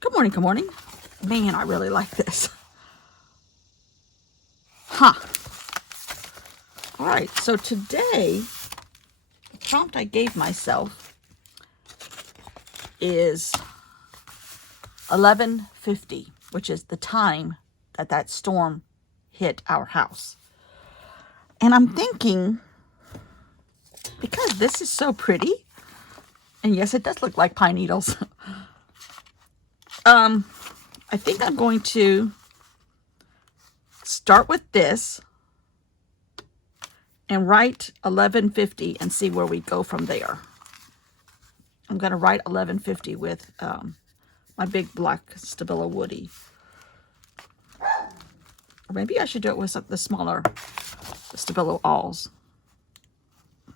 Good morning, good morning. Man, I really like this. Huh. All right, so today, the prompt I gave myself is 11:50, which is the time that storm hit our house. And I'm thinking, because this is so pretty, and yes, it does look like pine needles. I think I'm going to start with this and write 11:50 and see where we go from there. I'm going to write 11:50 with my big black Stabilo Woody. Or maybe I should do it with the smaller Stabilo Alls.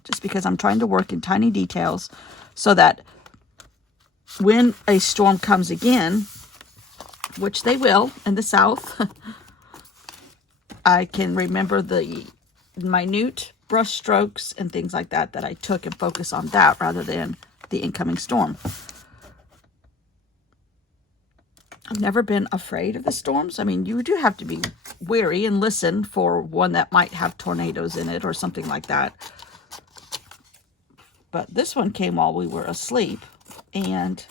Just because I'm trying to work in tiny details so that when a storm comes again, which they will in the south, I can remember the minute brush strokes and things like that I took and focus on that rather than the incoming storm. I've never been afraid of the storms. I mean, you do have to be wary and listen for one that might have tornadoes in it or something like that. But this one came while we were asleep, and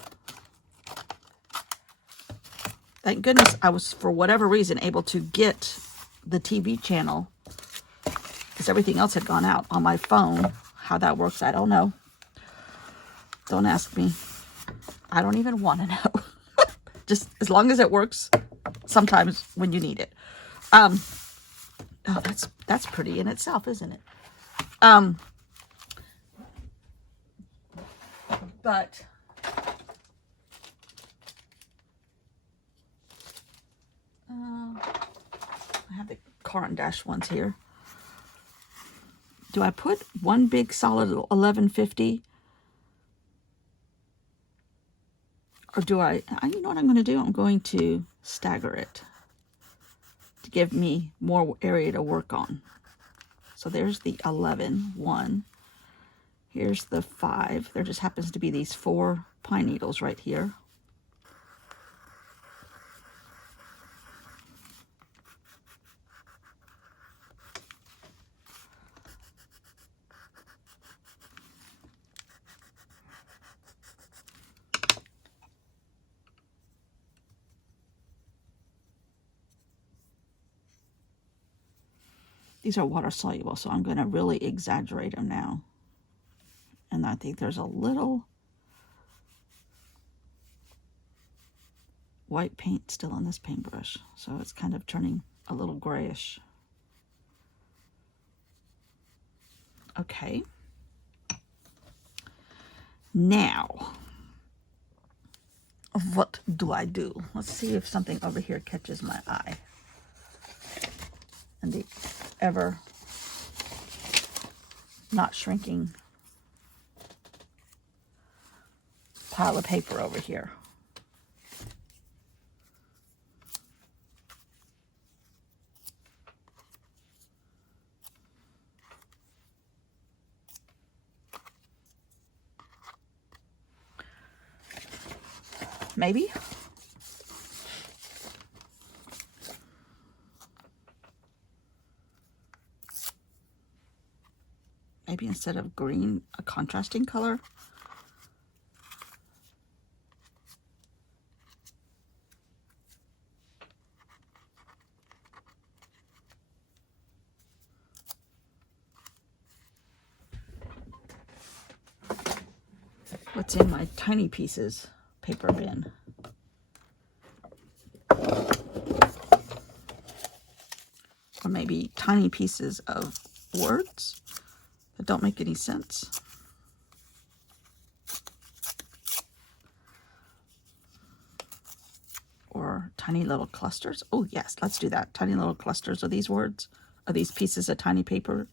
thank goodness I was, for whatever reason, able to get the TV channel, because everything else had gone out on my phone. How that works, I don't know. Don't ask me. I don't even want to know. Just as long as it works sometimes when you need it. Oh, that's pretty in itself, isn't it? But I have the car and dash ones here. Do I put one big solid 11:50? Or do you know what I'm going to do? I'm going to stagger it to give me more area to work on. So there's the 11, 1. Here's the 5. There just happens to be these 4 pine needles right here. These are water soluble, so I'm going to really exaggerate them now. And I think there's a little white paint still on this paintbrush, so it's kind of turning a little grayish. Okay. Now, what do I do? Let's see if something over here catches my eye. And the ever not shrinking pile of paper over here. Maybe. Maybe instead of green, a contrasting color. What's in my tiny pieces paper bin? Or maybe tiny pieces of words that don't make any sense. Or tiny little clusters. Oh yes, let's do that. Tiny little clusters of these words, of these pieces of tiny paper.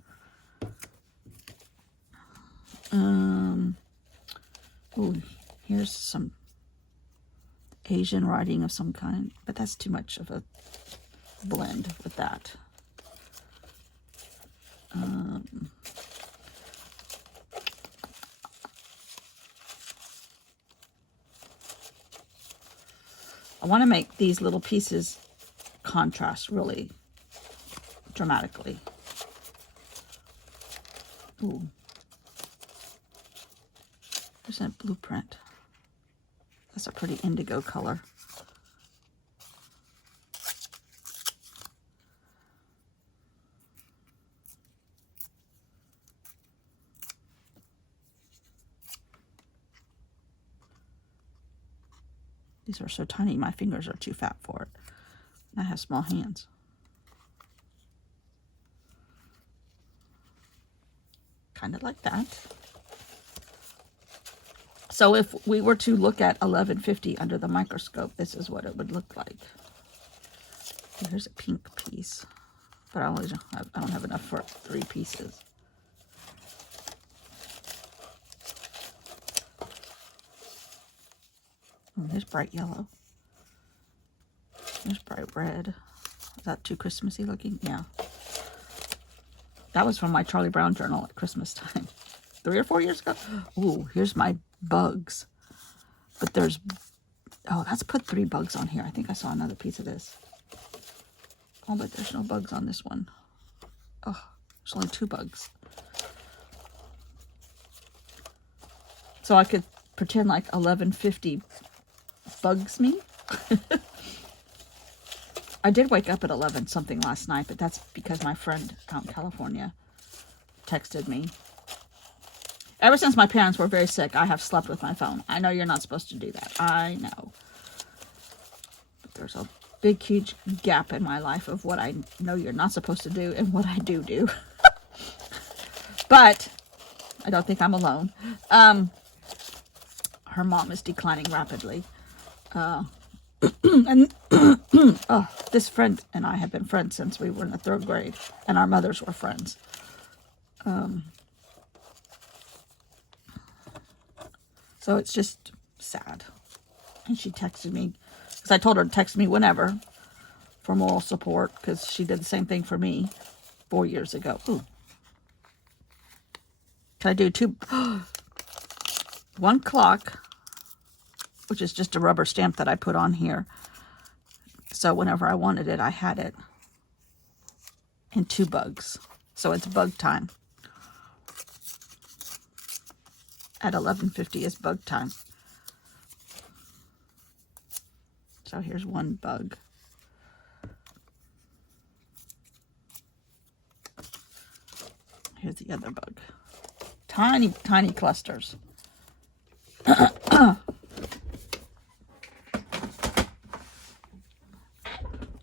Oh, here's some Asian writing of some kind, but that's too much of a blend with that. I want to make these little pieces contrast really dramatically. Ooh. There's a blueprint. That's a pretty indigo color. These are so tiny, my fingers are too fat for it. I have small hands. Kind of like that. So if we were to look at 1150 under the microscope, this is what it would look like. Here's a pink piece, but I don't have enough for 3 pieces. Oh, there's bright yellow. There's bright red. Is that too Christmassy looking? Yeah. That was from my Charlie Brown journal at Christmas time. 3 or 4 years ago. Ooh, here's my bugs. But there's... Oh, let's put 3 bugs on here. I think I saw another piece of this. Oh, but there's no bugs on this one. Oh, there's only 2 bugs. So I could pretend like 1150 bugs me. I did wake up at 11 something last night, but that's because my friend out in California texted me. Ever since my parents were very sick, I have slept with my phone. I know you're not supposed to do that. I know. But there's a big, huge gap in my life of what I know you're not supposed to do and what I do. But I don't think I'm alone. Her mom is declining rapidly. And oh, this friend and I have been friends since we were in the 3rd grade, and our mothers were friends. So it's just sad. And she texted me, because I told her to text me whenever for moral support, because she did the same thing for me 4 years ago. Ooh. Can I do 2? 1 clock, which is just a rubber stamp that I put on here. So whenever I wanted it, I had it. And 2 bugs. So it's bug time. At 11:50 is bug time. So here's 1 bug. Here's the other bug. Tiny, tiny clusters. I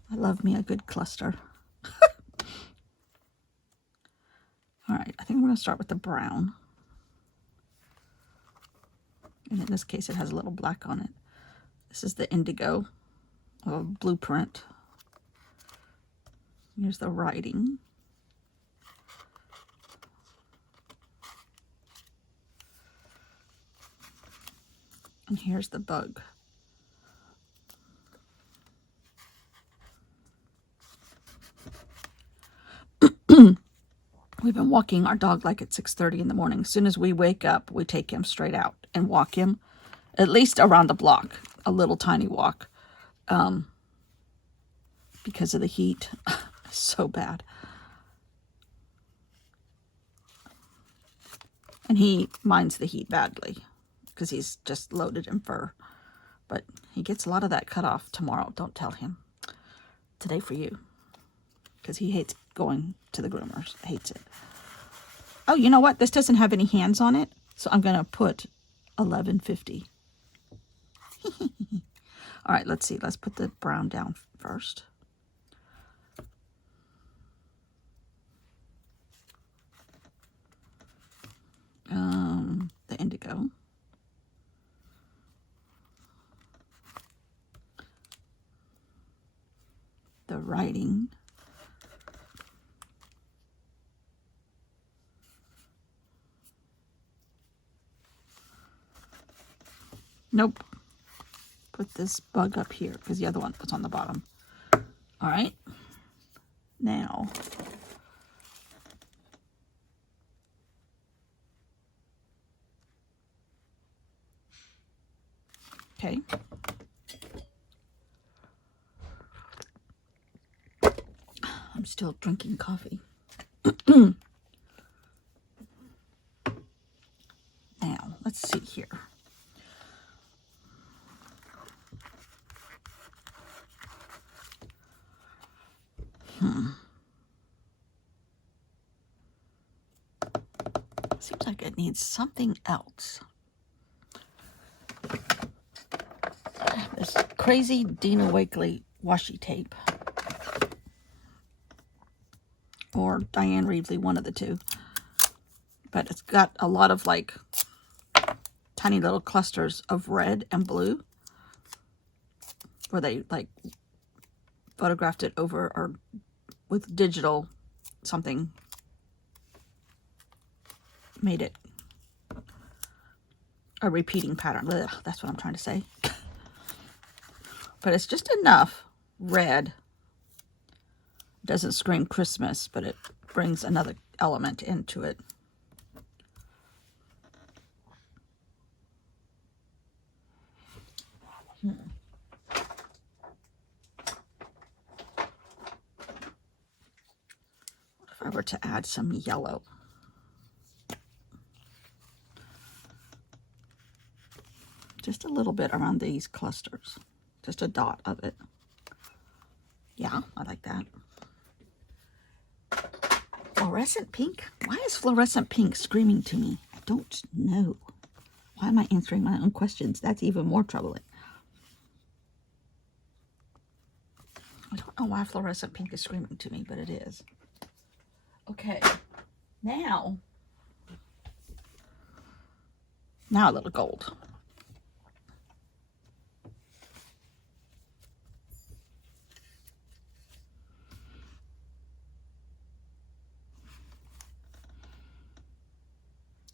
love me a good cluster. All right, I think I'm going to start with the brown. And in this case, it has a little black on it. This is the indigo blueprint. Here's the writing. And here's the bug. We've been walking our dog like at 6:30 in the morning. As soon as we wake up, we take him straight out and walk him at least around the block, a little tiny walk, because of the heat. So bad. And he minds the heat badly because he's just loaded in fur. But he gets a lot of that cut off tomorrow. Don't tell him. Today for you. Because he hates going to the groomers. Hates it. Oh, you know what? This doesn't have any hands on it. So I'm going to put 1150. All right, let's see. Let's put the brown down first. The indigo. The writing. Nope. Put this bug up here because the other one was on the bottom. All right. Now, okay. still drinking coffee. Now, let's see here. Seems like it needs something else. This crazy Dina Wakley washi tape. Or Diane Reevely, one of the two. But it's got a lot of like tiny little clusters of red and blue. Where they like photographed it over or with digital something. Made it a repeating pattern. Ugh, that's what I'm trying to say. But it's just enough red. Doesn't scream Christmas, but it brings another element into it. What if I were to add some yellow? Just a little bit around these clusters. Just a dot of it. Yeah, I like that. Fluorescent pink? Why is fluorescent pink screaming to me? I don't know. Why am I answering my own questions? That's even more troubling. I don't know why fluorescent pink is screaming to me, but it is. Okay, now a little gold.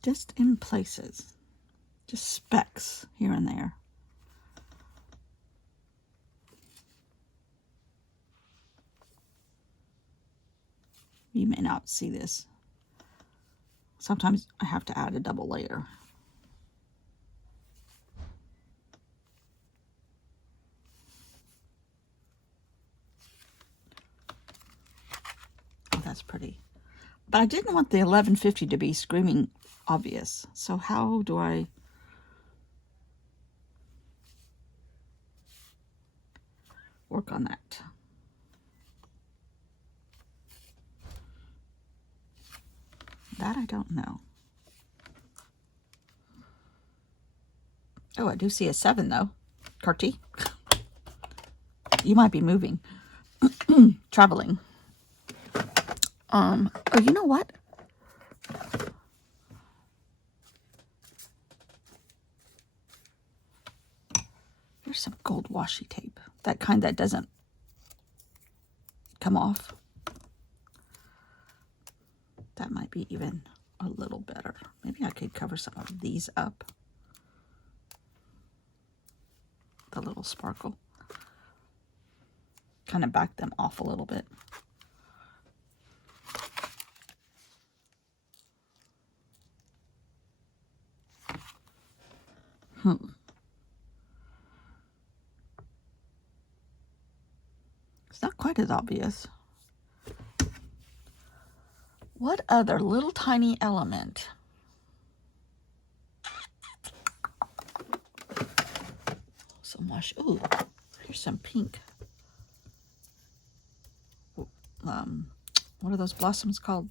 Just in places, just specks here and there. You may not see this. Sometimes I have to add a double layer. Oh, that's pretty. But I didn't want the 1150 to be screaming obvious. So how do I work on that? That I don't know. Oh, I do see a 7 though. Carty. You might be moving. Traveling. Oh, you know what? Here's some gold washi tape. That kind that doesn't come off. That might be even a little better. Maybe I could cover some of these up. The little sparkle. Kind of back them off a little bit. It's not quite as obvious. What other little tiny element? Some wash. Ooh, here's some pink. What are those blossoms called?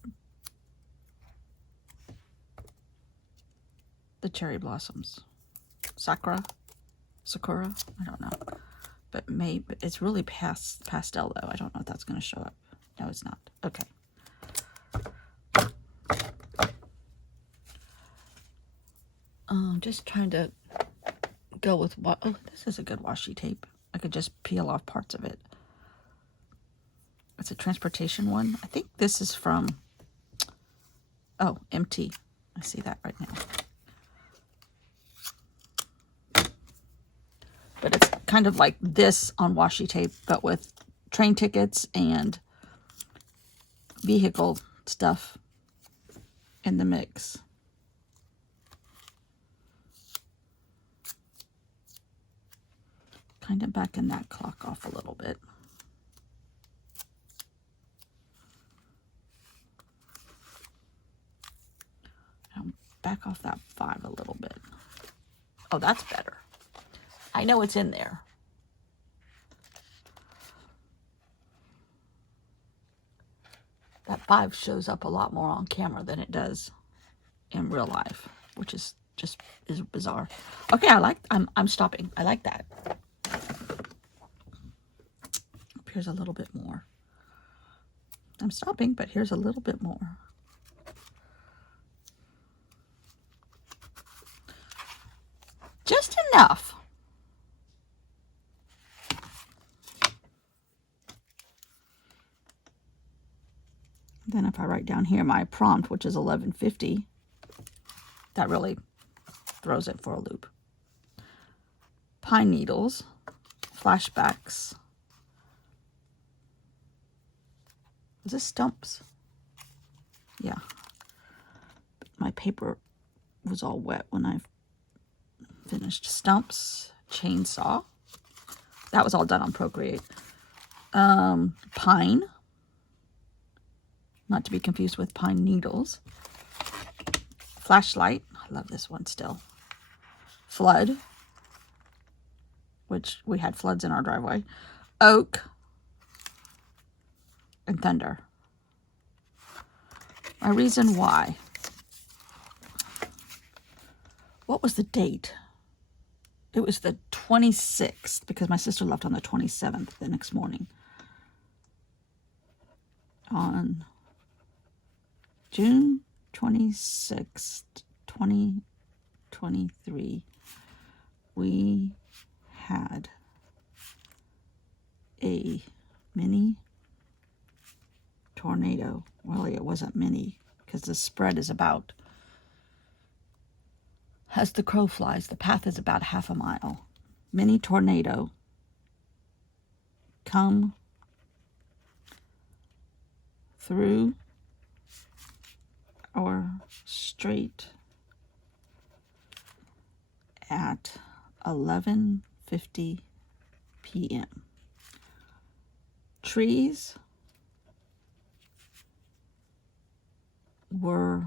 The cherry blossoms. Sakura? I don't know. But maybe it's really pastel though. I don't know if that's going to show up. No, it's not. Okay. Just trying to go with what. Oh, this is a good washi tape. I could just peel off parts of it. It's a transportation one. I think this is from, oh, MT. I see that right now. But it's kind of like this on washi tape, but with train tickets and vehicle stuff in the mix. Kind of backing that clock off a little bit. back off that 5 a little bit. Oh, that's better. I know it's in there. That 5 shows up a lot more on camera than it does in real life, which is bizarre. Okay, I'm stopping. I like that. Here's a little bit more. I'm stopping, but here's a little bit more. Just enough. Then if I write down here my prompt, which is 1150, that really throws it for a loop. Pine needles, flashbacks. Is this stumps? Yeah. My paper was all wet when I finished. Stumps, chainsaw. That was all done on Procreate. Pine. Not to be confused with pine needles. Flashlight. I love this one still. Flood. Which we had floods in our driveway. Oak. And thunder. My reason why. What was the date? It was the 26th, because my sister left on the 27th the next morning. On June 26th, 2023, we had a mini tornado. Really, it wasn't mini, because the spread is about, as the crow flies, the path is about half a mile. Mini tornado come through our street at 11:50 p.m. Trees were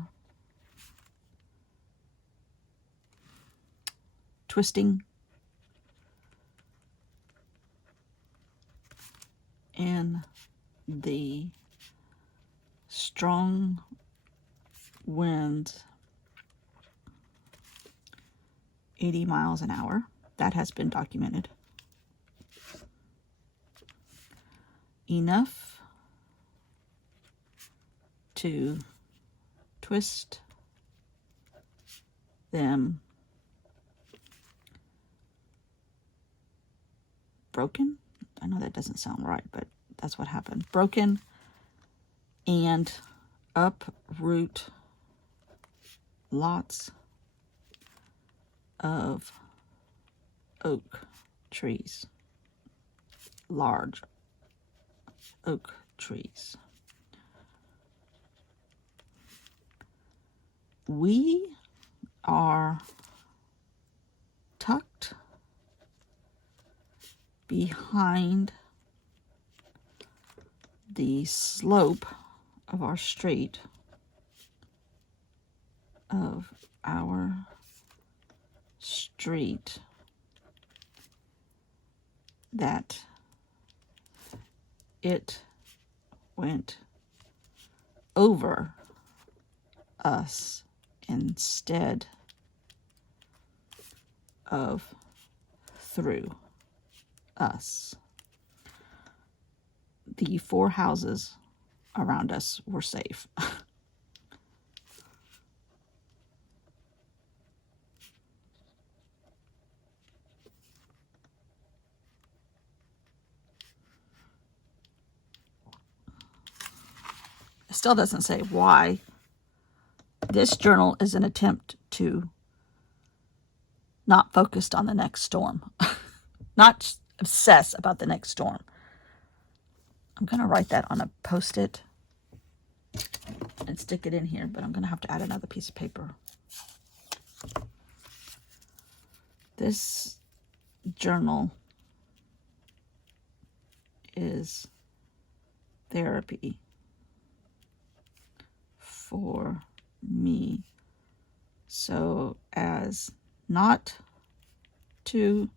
twisting in the strong wind, 80 miles an hour. That has been documented. Enough to twist them broken. I know that doesn't sound right, but that's what happened. Broken and uproot lots of oak trees, large oak trees. We are tucked behind the slope of our street, that it went over us instead of through us. The 4 houses around us were safe. It still doesn't say why. This journal is an attempt to not focus on the next storm. Not obsess about the next storm. I'm going to write that on a Post-it and stick it in here, but I'm going to have to add another piece of paper. This journal is therapy for me so as not to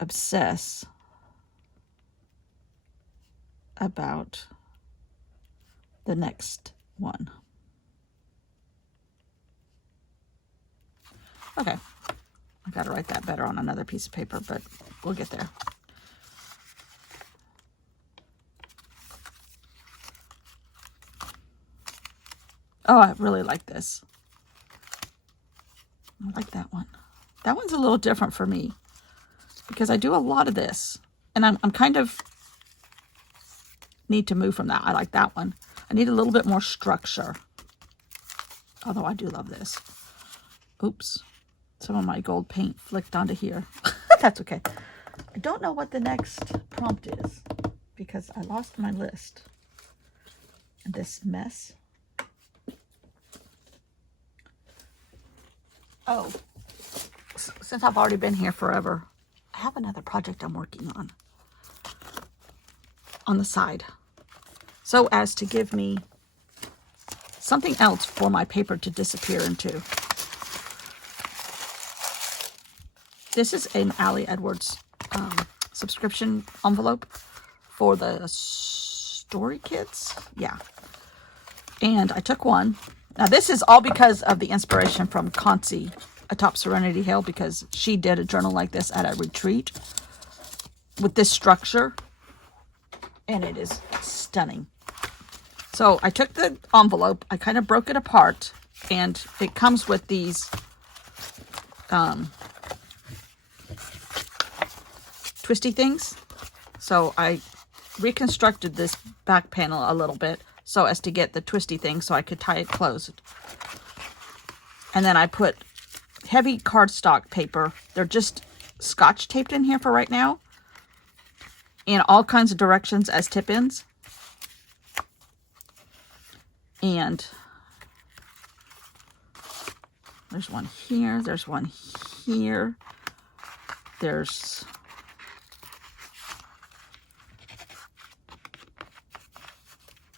obsess about the next one. Okay, I gotta write that better on another piece of paper, but we'll get there. Oh, I really like this. I like that one. That one's a little different for me because I do a lot of this, and I'm kind of need to move from that. I like that one. I need a little bit more structure, although I do love this. Oops, some of my gold paint flicked onto here. That's okay. I don't know what the next prompt is because I lost my list. This mess. Oh, since I've already been here forever, I have another project I'm working on the side, so as to give me something else for my paper to disappear into. This is an Allie Edwards subscription envelope for the Story Kids. Yeah. And I took one. Now, this is all because of the inspiration from Concy atop Serenity Hill, because she did a journal like this at a retreat with this structure, and it is stunning. So I took the envelope, I kind of broke it apart, and it comes with these twisty things. So I reconstructed this back panel a little bit so as to get the twisty thing so I could tie it closed. And then I put heavy cardstock paper. They're just scotch taped in here for right now, in all kinds of directions as tip-ins. And there's one here, there's one here, there's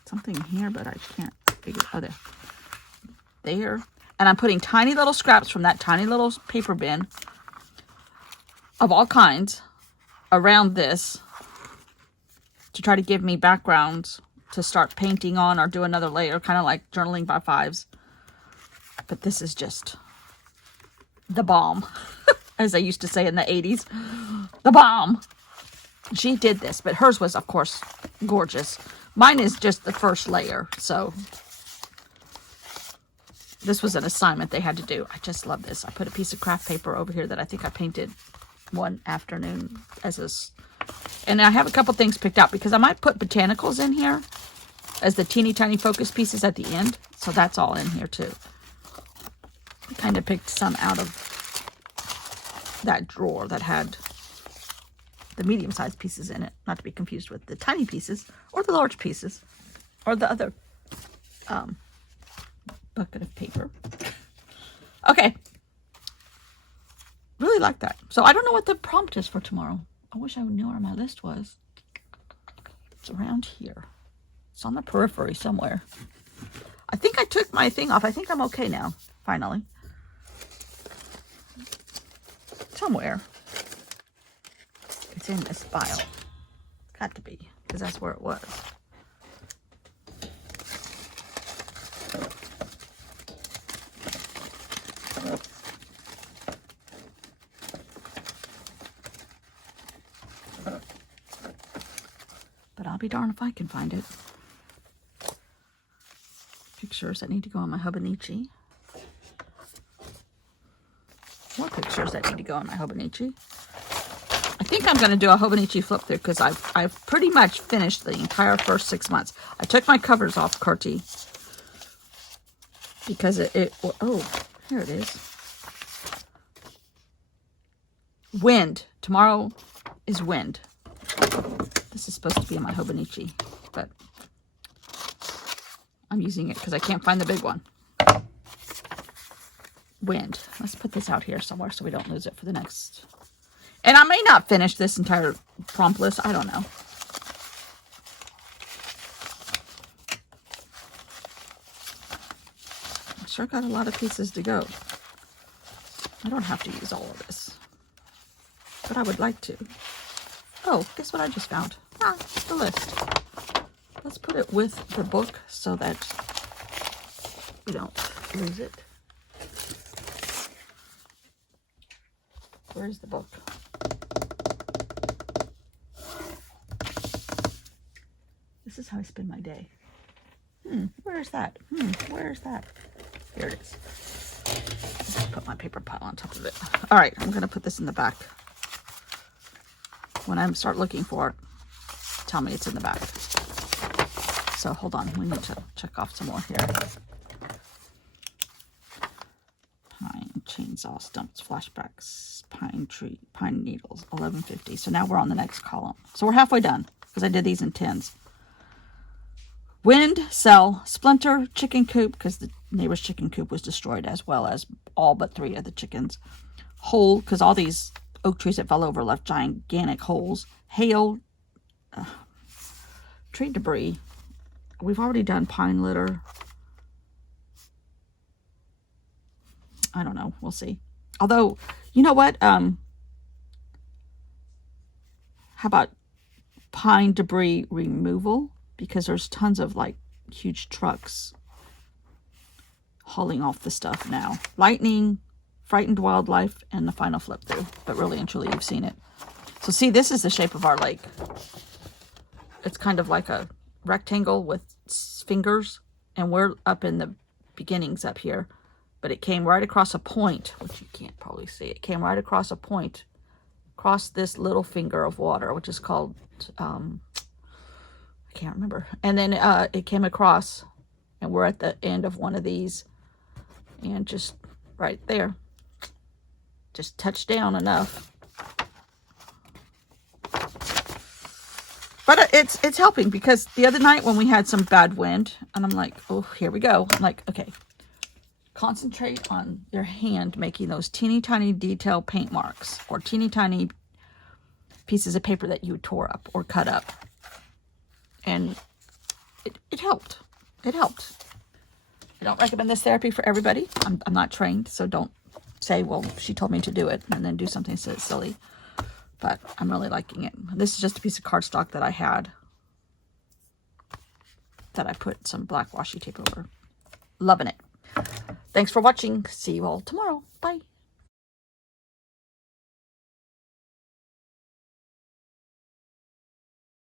something here, but I can't figure it. Oh, there. And I'm putting tiny little scraps from that tiny little paper bin of all kinds around this to try to give me backgrounds to start painting on or do another layer, kind of like journaling by fives. But this is just the bomb, as I used to say in the 80s. The bomb. She did this, but hers was, of course, gorgeous. Mine is just the first layer, so this was an assignment they had to do. I just love this. I put a piece of craft paper over here that I think I painted one afternoon as this. And I have a couple things picked out because I might put botanicals in here as the teeny tiny focus pieces at the end. So that's all in here too. I kind of picked some out of that drawer that had the medium-sized pieces in it, not to be confused with the tiny pieces or the large pieces or the other bucket of paper. Okay. Really like that. So I don't know what the prompt is for tomorrow. I wish I knew where my list was. It's around here. It's on the periphery somewhere. I think I took my thing off. I think I'm okay now, finally. Somewhere. It's in this file. It's got to be, because that's where it was. But I'll be darned if I can find it. Pictures that need to go on my Hobonichi. More pictures that need to go on my Hobonichi. I think I'm going to do a Hobonichi flip through because I've pretty much finished the entire first 6 months. I took my covers off Carty because oh, here it is. Wind. Tomorrow is wind. This is supposed to be in my Hobonichi, but I'm using it because I can't find the big one. Wind. Let's put this out here somewhere so we don't lose it for the next. And I may not finish this entire prompt list. I don't know. Let's sure got a lot of pieces to go. I don't have to use all of this, but I would like to. Oh, guess what I just found? Ah, the list. Let's put it with the book so that we don't lose it. Where's the book? This is how I spend my day. Where's that? Where's that? Here it is. Just put my paper pile on top of it. All right, I'm going to put this in the back. When I start looking for it, tell me it's in the back. So hold on, we need to check off some more here. Pine, chainsaw, stumps, flashbacks, pine tree, pine needles, 1150. So now we're on the next column. So we're halfway done because I did these in tens. Wind, cell, splinter, chicken coop, because the neighbor's chicken coop was destroyed, as well as all but 3 of the chickens. Hole, because all these oak trees that fell over left gigantic holes. Hail, tree debris. We've already done pine litter. I don't know. We'll see. Although, you know what? How about pine debris removal? Because there's tons of like huge trucks hauling off the stuff now. Lightning, frightened wildlife, and the final flip through. But really and truly, you've seen it. So see, this is the shape of our lake. It's kind of like a rectangle with fingers, and we're up in the beginnings up here. But it came right across a point, which you can't probably see. It came right across a point, across this little finger of water, which is called, I can't remember. And then it came across, and we're at the end of one of these, and just right there, just touched down enough. But it's helping, because the other night when we had some bad wind, and I'm like, oh, here we go. I'm like, okay, concentrate on your hand making those teeny tiny detail paint marks, or teeny tiny pieces of paper that you tore up or cut up. And it helped. It helped. I don't recommend this therapy for everybody. I'm not trained, so don't say, well, she told me to do it, and then do something so silly. But I'm really liking it. This is just a piece of cardstock that I had that I put some black washi tape over. Loving it. Thanks for watching. See you all tomorrow. Bye.